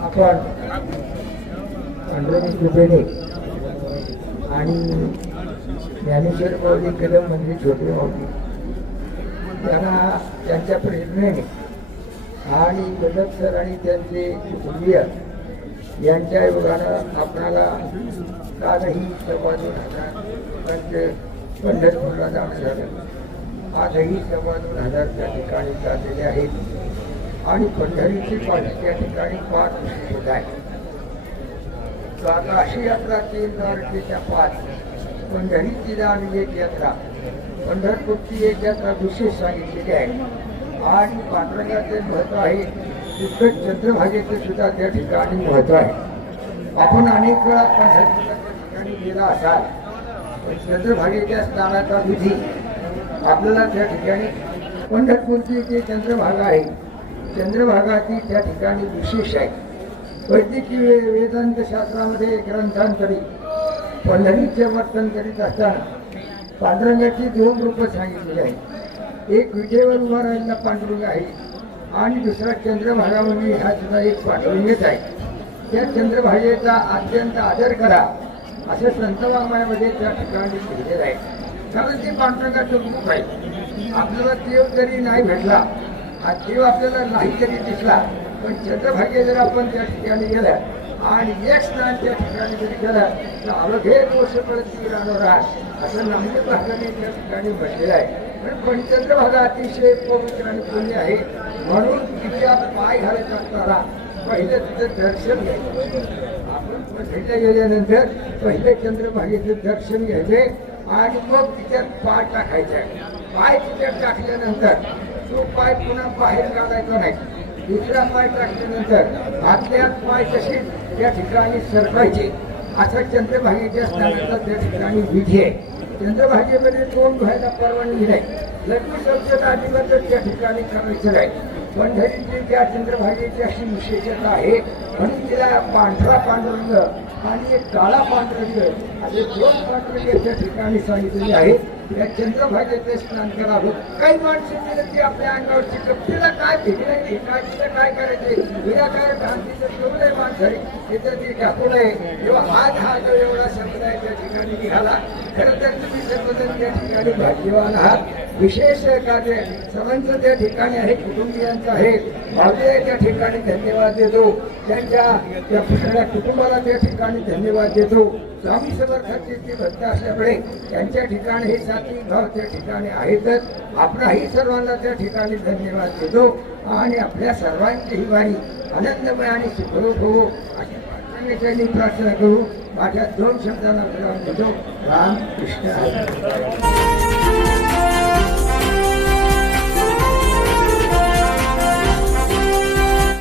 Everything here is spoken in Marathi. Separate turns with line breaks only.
आपण पंढरी कृपेने आणि ज्ञानेश्वर माऊली कदम म्हणजे छोटे माऊली त्यांना त्यांच्या प्रेरणेने आणि कदम सर आणि त्यांचे कुटुंबीय यांच्या योगानं आपणाला कालही सव्वा दोन हजार पंच पंढरपूरला जाणं झालं आजही सव्वा दोन हजार त्या ठिकाणी चाललेले आहेत. आणि पंढरीची पालखी त्या ठिकाणी पाच विशेष आहे. तर आता अशी यात्रा तीन तारखेच्या पाच पंढरीची आणि एक यात्रा पंढरपूरची एक यात्रा विशेष सांगितलेली आहे. आणि पांडुरंगाचे महत्त्व आहे तिथं चंद्रभागेचे सुद्धा त्या ठिकाणी महत्त्व आहे. आपण अनेक वेळा ठिकाणी गेला असाल पण चंद्रभागेच्या स्नानाचा विधी आपल्याला त्या ठिकाणी पंढरपूरची जे चंद्रभागा आहे चंद्रभागाची त्या ठिकाणी विशेष आहे. वैद्यकीय वे- वेदांत शास्त्रामध्ये ग्रंथांतरी पंढरीचे वर्तन करीत असताना पांडुरंगाची दोन रूपं सांगितलेली आहेत एक विजेवर उभा राहिलेला पांडुरंग आहे आणि दुसरा चंद्रभागामध्ये हा सुद्धा एक पांडुरंगच आहे. त्या चंद्रभागेचा अत्यंत आदर करा असं वाङ्मयामध्ये त्या ठिकाणी लिहिलेलं आहे. कारण ते पांडुरंगाचं रूप आहे. आपल्याला देव जरी नाही भेटला हा देव आपल्याला नाही जरी दिसला पण चंद्रभागे जर आपण त्या ठिकाणी गेलं आणि एक स्नान त्या ठिकाणी जरी गेलं तर अवघे दोष परत राहणार असं नामदेव भागाने त्या ठिकाणी म्हटलेलं आहे. पण पंचंद्र भाग अतिशय पवित्र आणि पुण्य आहे म्हणून तिच्या पाय घालत असताना पहिले तिचं दर्शन घ्यायचं. आपण पंढरीला गेल्यानंतर पहिले चंद्रभागेचं दर्शन घ्यायचे आणि मग तिच्यात पाय टाकायचा. पाय तिच्यात टाकल्यानंतर तो पाय पुन्हा बाहेर काढायचा नाही दुसरा पाय टाकल्यानंतर आतल्या पाय कसे त्या ठिकाणी सरकायचे? असं चंद्रभागेच्या स्थानाचा त्या ठिकाणी विधी आहे. चंद्रभागेमध्ये तोंड व्हायला परवानगी नाही. लक्ष्मी शब्दात अजिबात त्या ठिकाणी करायचं नाही. पंढरीची त्या चंद्रभागेची अशी विशेषता आहे. म्हणून तिला पांढरा पांडुरंग आणि एक काळा पांडुरंग असे दोन पांडुरंग त्या ठिकाणी सांगितलेले आहेत या चंद्रभागेचे स्नान करावं. काही माणसं दिलं की आपल्या अंगावरची कपटीला काय भेटले काय तिला काय करायचे विनाकारण भ्रांतीचं ठेवू नये माणसाने तिथं ते टाकू नये किंवा आज हा जो एवढा आहे त्या ठिकाणी निघाला खरं तर तुम्ही सर्वजण त्या ठिकाणी भाग्यवान आहात. विशेष कार्य सर्वांचं त्या ठिकाणी आहे कुटुंबियांचं आहे भावते त्या ठिकाणी धन्यवाद देतो. त्यांच्या त्या सगळ्या कुटुंबाला त्या ठिकाणी धन्यवाद देतो. स्वामी समर्थांची ती भक्त असल्यामुळे त्यांच्या ठिकाणी हे साथी भाव त्या ठिकाणी आहेतच. आपणाही सर्वांना त्या ठिकाणी धन्यवाद देतो. आणि आपल्या सर्वांची ही वाणी आनंदमय आणि सुखरूप हो अशी प्रार्थनेच्या प्रार्थना करू. माझ्या दोन शब्दांना विराम देतो. राम कृष्ण